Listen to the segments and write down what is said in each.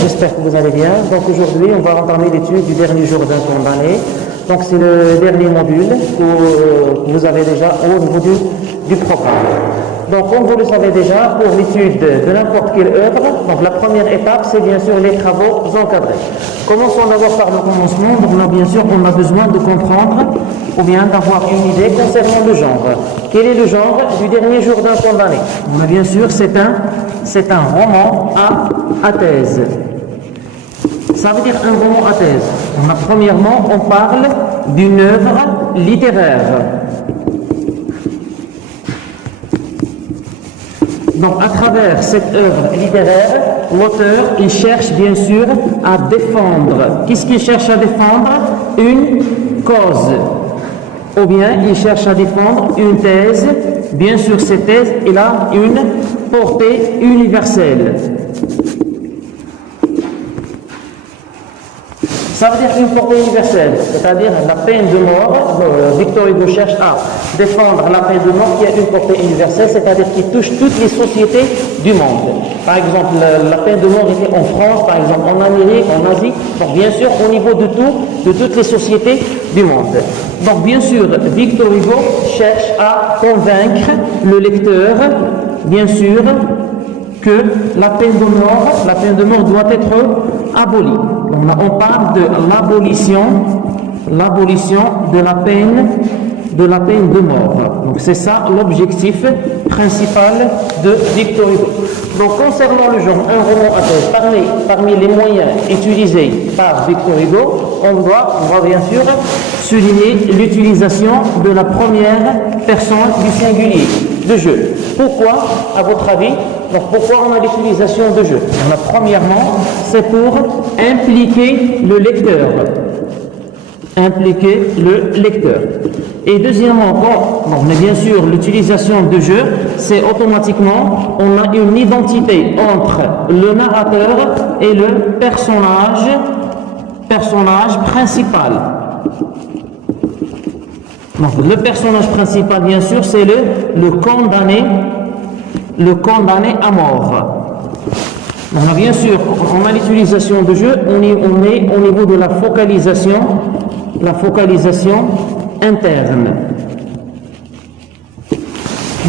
j'espère que vous allez bien. Donc aujourd'hui, on va entamer l'étude du dernier jour d'un condamné. Donc c'est le dernier module que vous avez déjà au niveau du programme. Donc comme vous le savez déjà, pour l'étude de n'importe quelle œuvre, donc la première étape, c'est bien sûr les travaux encadrés. Commençons d'abord par le commencement. Donc là, bien sûr, on a besoin de comprendre ou bien d'avoir une idée concernant le genre. Quel est le genre du dernier jour d'un condamné? Bien sûr, c'est un roman à thèse. Ça veut dire un roman à thèse. Premièrement, on parle d'une œuvre littéraire. Donc, à travers cette œuvre littéraire, l'auteur, il cherche bien sûr à défendre. Qu'est-ce qu'il cherche à défendre? Une cause. Ou bien, il cherche à défendre une thèse. Bien sûr, cette thèse, elle a une portée universelle. Ça veut dire une portée universelle, c'est-à-dire la peine de mort. Victor Hugo cherche à défendre la peine de mort qui a une portée universelle, c'est-à-dire qui touche toutes les sociétés du monde. Par exemple, la peine de mort était en France, par exemple en Amérique, en Asie, donc bien sûr au niveau de toutes les sociétés du monde. Donc bien sûr, Victor Hugo cherche à convaincre le lecteur, bien sûr, que la peine de mort doit être abolie. On parle de l'abolition de la peine de mort. Donc c'est ça l'objectif principal de Victor Hugo. Donc concernant le genre, un roman à thèse, parmi les moyens utilisés par Victor Hugo, on doit bien sûr souligner l'utilisation de la première personne du singulier, de je. Pourquoi, à votre avis? Donc pourquoi on a l'utilisation de je? Premièrement, c'est pour impliquer le lecteur. Et deuxièmement, mais bien sûr, l'utilisation de je, c'est automatiquement, on a une identité entre le narrateur et le personnage principal. Donc, le personnage principal, bien sûr, c'est le condamné à mort. Donc, bien sûr, on a l'utilisation de jeu, on est au niveau de la focalisation interne.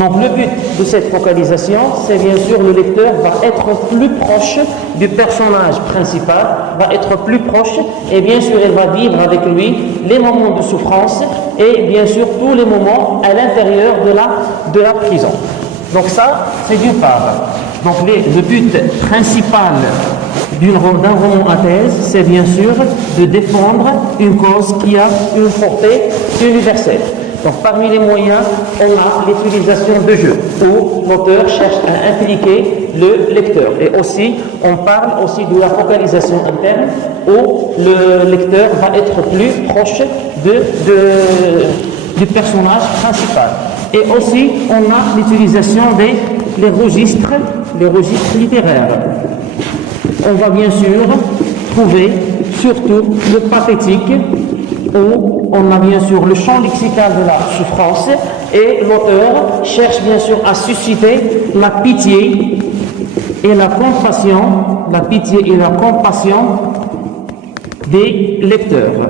Donc le but de cette focalisation, c'est bien sûr le lecteur va être plus proche du personnage principal, va être plus proche et bien sûr il va vivre avec lui les moments de souffrance et bien sûr tous les moments à l'intérieur de la prison. Donc ça, c'est d'une part. Donc le but principal d'un roman à thèse, c'est bien sûr de défendre une cause qui a une portée universelle. Donc parmi les moyens, on a l'utilisation de jeux où l'auteur cherche à impliquer le lecteur. Et aussi, on parle aussi de la focalisation interne où le lecteur va être plus proche du personnage principal. Et aussi, on a l'utilisation des registres littéraires. On va bien sûr trouver surtout le pathétique, où on a bien sûr le champ lexical de la souffrance et l'auteur cherche bien sûr à susciter la pitié et la compassion des lecteurs.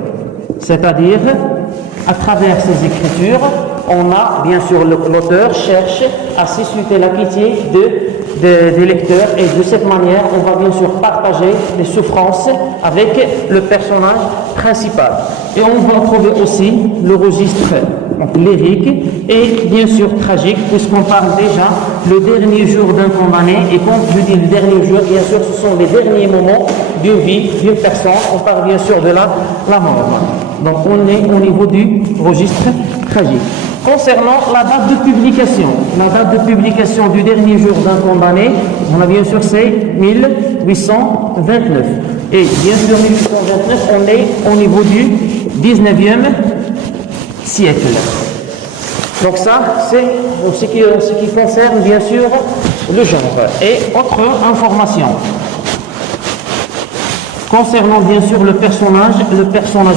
C'est-à-dire, à travers ces écritures, on a bien sûr l'auteur cherche à susciter la pitié des lecteurs et de cette manière on va bien sûr partager les souffrances avec le personnage principal. Et on va trouver aussi le registre lyrique et bien sûr tragique puisqu'on parle déjà le dernier jour d'un condamné et quand je dis le dernier jour, bien sûr ce sont les derniers moments d'une vie, d'une personne, on parle bien sûr de la mort. Donc on est au niveau du registre tragique. Concernant la date de publication du dernier jour d'un condamné, on a bien sûr c'est 1829. Et bien sûr 1829, on est au niveau du 19e siècle. Donc ça, c'est ce qui concerne bien sûr le genre. Et autre information. Concernant bien sûr le personnage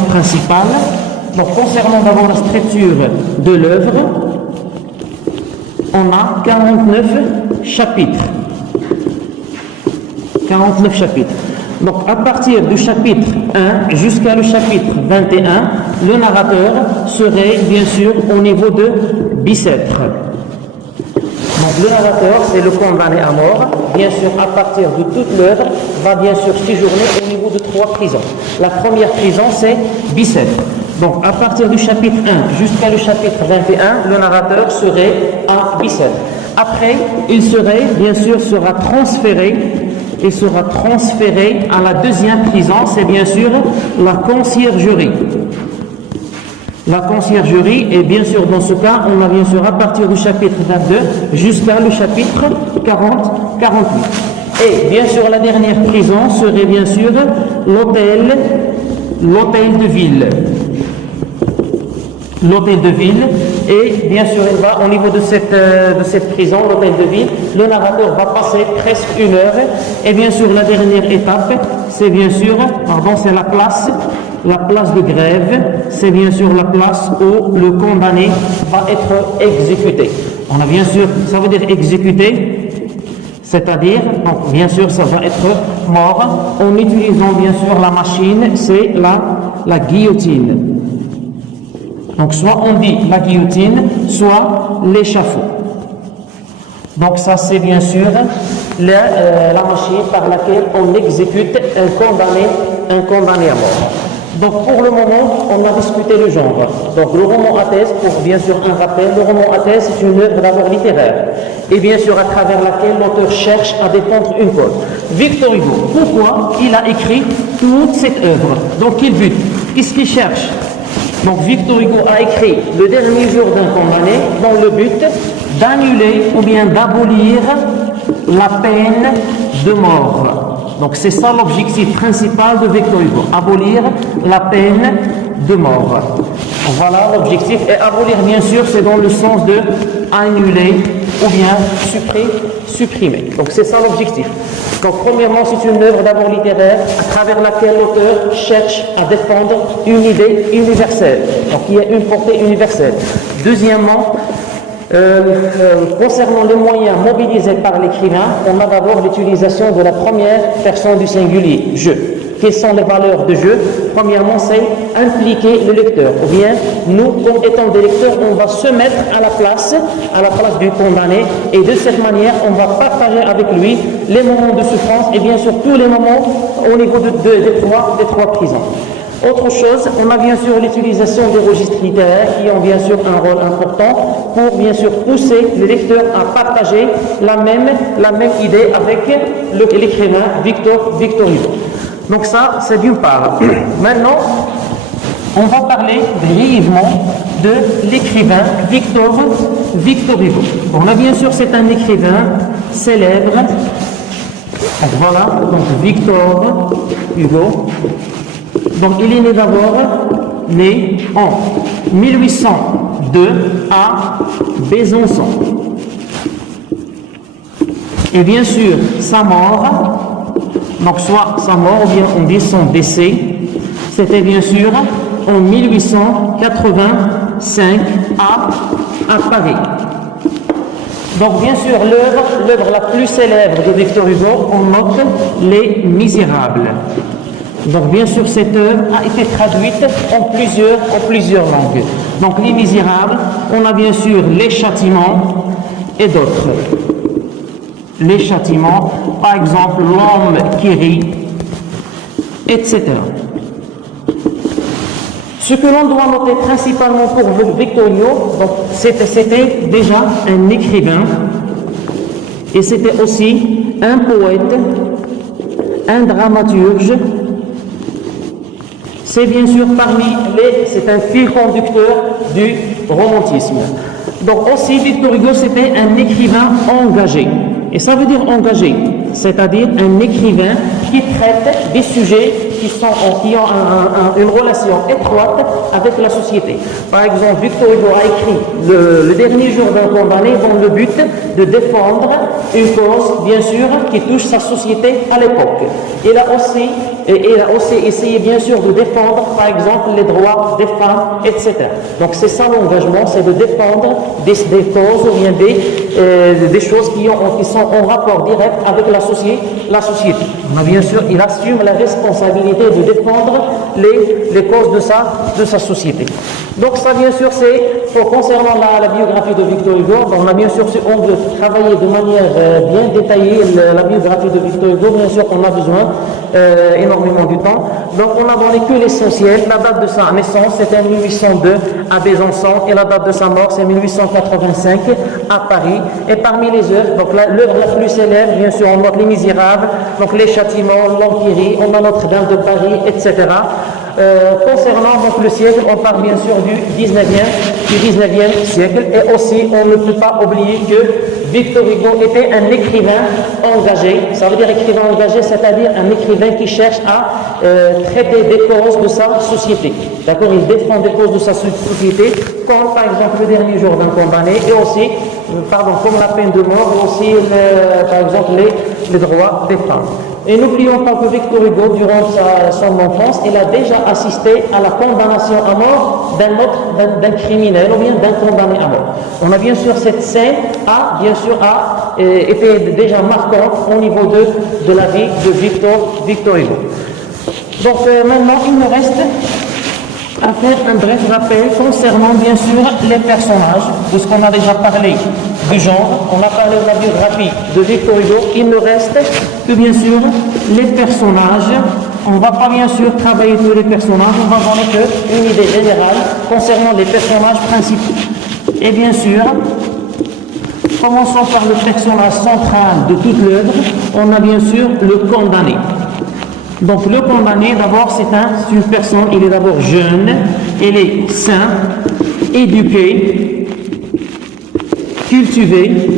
principal, donc concernant d'abord la structure de l'œuvre, on a 49 chapitres. Donc à partir du chapitre 1 jusqu'à le chapitre 21, le narrateur serait bien sûr au niveau de bicêtre. Donc le narrateur, c'est le condamné à mort, bien sûr à partir de toute l'œuvre, va bien sûr séjourner au niveau de 3 prisons. La première prison, c'est bicêtre. Donc à partir du chapitre 1 jusqu'à le chapitre 21, le narrateur serait à bicêtre. Après, il serait, bien sûr, sera transféré à la deuxième prison, c'est bien sûr la conciergerie. La conciergerie, et bien sûr dans ce cas, on a bien sûr à partir du chapitre 22 jusqu'à le chapitre 40-48. Et bien sûr la dernière prison serait bien sûr l'hôtel de ville. L'hôtel de ville, et bien sûr il va au niveau de cette prison, l'hôtel de ville, le narrateur va passer presque 1 heure, et bien sûr la dernière étape, c'est bien sûr, c'est la place de grève, c'est bien sûr la place où le condamné va être exécuté. On a bien sûr, ça veut dire exécuté, c'est-à-dire, donc bien sûr ça va être mort, en utilisant bien sûr la machine, c'est la guillotine. Donc soit on dit la guillotine, soit l'échafaud. Donc ça c'est bien sûr la machine par laquelle on exécute un condamné à mort. Donc pour le moment, on a discuté le genre. Donc le roman Athènes, pour bien sûr un rappel, le roman Athènes c'est une œuvre d'abord littéraire. Et bien sûr à travers laquelle l'auteur cherche à défendre une cause. Victor Hugo, pourquoi il a écrit toute cette œuvre? Donc quel but? Qu'est-ce qu'il cherche? Donc Victor Hugo a écrit Le dernier jour d'un condamné dans le but d'annuler ou bien d'abolir la peine de mort. Donc c'est ça l'objectif principal de Victor Hugo, abolir la peine de mort. Voilà l'objectif. Et abolir bien sûr c'est dans le sens de annuler ou bien supprimer. Donc c'est ça l'objectif. Donc premièrement c'est une œuvre d'abord littéraire à travers laquelle l'auteur cherche à défendre une idée universelle. Donc il y a une portée universelle. Deuxièmement, concernant les moyens mobilisés par l'écrivain, on a d'abord l'utilisation de la première personne du singulier, je. Quelles sont les valeurs de jeu? Premièrement, c'est impliquer le lecteur. Ou bien, nous, comme étant des lecteurs, on va se mettre à la place du condamné, et de cette manière, on va partager avec lui les moments de souffrance et bien sûr tous les moments au niveau des trois prisons. Autre chose, on a bien sûr l'utilisation des registres littéraires qui ont bien sûr un rôle important pour bien sûr pousser le lecteur à partager la même idée avec l'écrivain Victor Hugo. Donc ça, c'est d'une part. Maintenant, on va parler brièvement de l'écrivain Victor Hugo. On a bien sûr, c'est un écrivain célèbre. Donc voilà, donc Victor Hugo. Donc il est né d'abord, en 1802 à Besançon. Et bien sûr, sa mort, donc soit sa mort ou bien on dit son décès, c'était bien sûr en 1885 à Paris. Donc bien sûr l'œuvre la plus célèbre de Victor Hugo, on note Les Misérables. Donc bien sûr cette œuvre a été traduite en plusieurs langues. Donc Les Misérables, on a bien sûr Les Châtiments et d'autres. Les Châtiments, par exemple L'Homme qui rit, etc. Ce que l'on doit noter principalement pour Victor Hugo, c'était déjà un écrivain et c'était aussi un poète, un dramaturge. C'est bien sûr c'est un fil conducteur du romantisme. Donc aussi Victor Hugo c'était un écrivain engagé. Et ça veut dire engagé, c'est-à-dire un écrivain qui traite des sujets qui ont une relation étroite avec la société. Par exemple, Victor Hugo a écrit le dernier jour d'un condamné dans le but de défendre une cause, bien sûr, qui touche sa société à l'époque. Il a aussi essayé, bien sûr, de défendre, par exemple, les droits des femmes, etc. Donc c'est ça l'engagement, c'est de défendre des causes ou bien des choses qui sont en rapport direct avec la la société. Mais bien sûr, il assume la responsabilité de défendre les causes de sa société. Donc ça, bien sûr, c'est concernant la biographie de Victor Hugo. On a bien sûr, si on veut travailler de manière bien détaillée la biographie de Victor Hugo, bien sûr, on a besoin énormément du temps. Donc on a donné que l'essentiel. La date de sa naissance, c'était en 1802 à Besançon, et la date de sa mort, c'est 1885 à Paris. Et parmi les œuvres, donc l'œuvre la plus célèbre, bien sûr, on note Les Misérables, donc Les Châtiments, L'Empyrie, on a Notre-Dame de Paris, etc. Concernant donc le siècle, on parle bien sûr du 19e siècle, et aussi on ne peut pas oublier que Victor Hugo était un écrivain engagé. Ça veut dire écrivain engagé, c'est-à-dire un écrivain qui cherche à traiter des causes de sa société. D'accord, il défend des causes de sa société, comme par exemple le dernier jour d'un condamné, et aussi, comme la peine de mort, et aussi par exemple les droits des femmes. Et n'oublions pas que Victor Hugo, durant son enfance, il a déjà assisté à la condamnation à mort d'un criminel ou bien d'un condamné à mort. On a bien sûr cette scène été déjà marquante au niveau de la vie de Victor Hugo. Donc maintenant, il me reste à faire un bref rappel concernant bien sûr les personnages, puisqu'on a déjà parlé du genre, on a parlé de la biographie de Victor Hugo. Il me reste que bien sûr les personnages. On ne va pas bien sûr travailler tous les personnages, on va donner qu'une idée générale concernant les personnages principaux. Et bien sûr, commençons par le personnage central de toute l'œuvre. On a bien sûr le condamné. Donc le condamné, d'abord, c'est une personne, il est d'abord jeune, il est sain, éduqué, cultivé,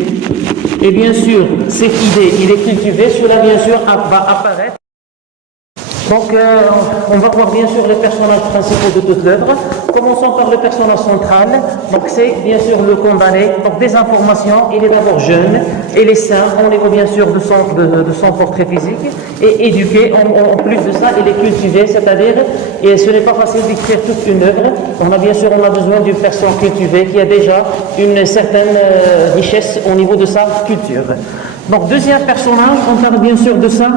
et bien sûr, cette idée, il est cultivé, cela bien sûr va apparaître. Donc on va voir bien sûr les personnages principaux de toute l'œuvre. Commençons par le personnage central. Donc c'est bien sûr le condamné. Donc des informations, il est d'abord jeune, il est sain au niveau bien sûr de son portrait physique, et éduqué. En plus de ça, il est cultivé, c'est-à-dire, et ce n'est pas facile d'écrire toute une œuvre. On a besoin d'une personne cultivée qui a déjà une certaine richesse au niveau de sa culture. Donc deuxième personnage, on parle bien sûr de sa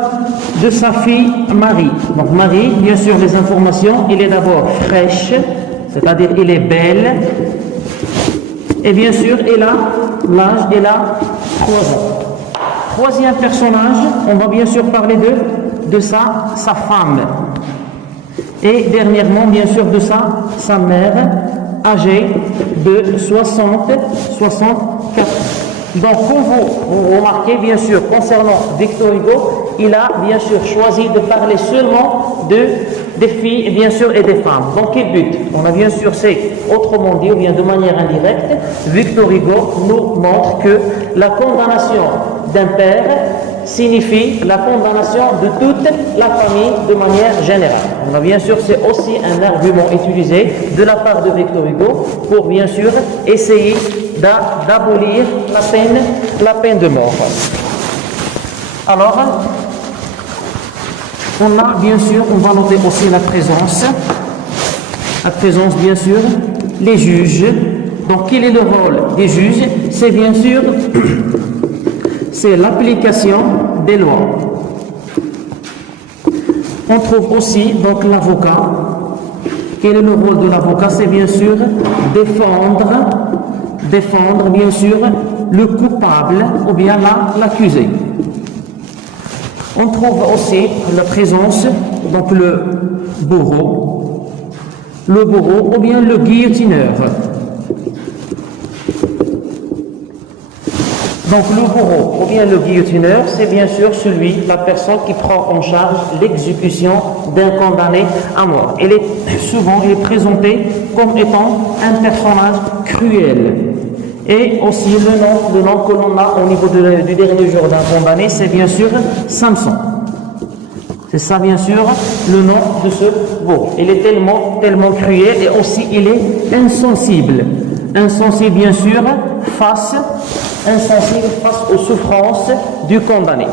fille Marie. Donc Marie, bien sûr les informations, il est d'abord fraîche, c'est-à-dire il est belle, et bien sûr elle a 3 ans. Troisième personnage, on va bien sûr parler de sa femme, et dernièrement bien sûr de sa mère, âgée de 64 ans. Donc, comme vous remarquez, bien sûr, concernant Victor Hugo, il a bien sûr choisi de parler seulement des filles, bien sûr, et des femmes. Donc, quel but? On a bien sûr, c'est autrement dit, ou bien de manière indirecte, Victor Hugo nous montre que la condamnation d'un père signifie la condamnation de toute la famille de manière générale. On a bien sûr, c'est aussi un argument utilisé de la part de Victor Hugo pour bien sûr essayer d'abolir la peine de mort. Alors, on va noter aussi la présence bien sûr, les juges. Donc, quel est le rôle des juges? C'est bien sûr c'est l'application des lois. On trouve aussi donc l'avocat. Quel est le rôle de l'avocat? C'est bien sûr défendre bien sûr le coupable ou bien l'accusé. On trouve aussi la présence, donc le bourreau ou bien le guillotineur. Donc le bourreau ou bien le guillotineur, c'est bien sûr la personne qui prend en charge l'exécution d'un condamné à mort. Il est présenté comme étant un personnage cruel. Et aussi le nom que l'on a au niveau du dernier jour d'un condamné, c'est bien sûr Samson. C'est ça bien sûr le nom de ce bourreau. Il est tellement cruel, et aussi il est insensible. Insensible bien sûr face aux souffrances du condamné.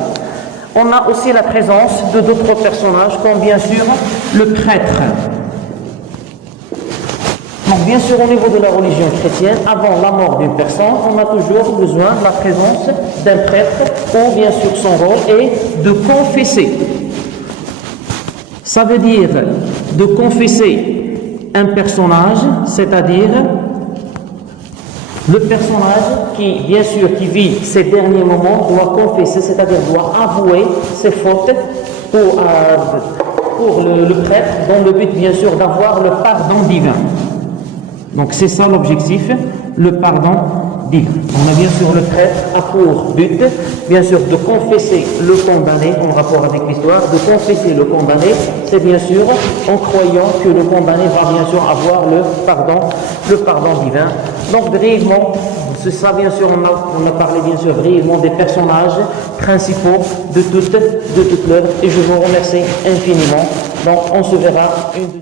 On a aussi la présence de d'autres personnages, comme bien sûr le prêtre. Donc Donc bien sûr au niveau de la religion chrétienne, avant la mort d'une personne, on a toujours besoin de la présence d'un prêtre, où bien sûr son rôle est de confesser. Ça veut dire de confesser un personnage, c'est-à-dire le personnage qui, bien sûr, qui vit ses derniers moments, doit confesser, c'est-à-dire doit avouer ses fautes pour le prêtre, dans le but, bien sûr, d'avoir le pardon divin. Donc c'est ça l'objectif, le pardon divin. On a bien sûr le prêtre a pour but, bien sûr, de confesser le condamné, en rapport avec l'histoire, de confesser le condamné, c'est bien sûr en croyant que le condamné va bien sûr avoir le pardon divin. Donc brièvement, c'est ça bien sûr, on a parlé bien sûr brièvement des personnages principaux de toute l'œuvre, et je vous remercie infiniment. Donc on se verra une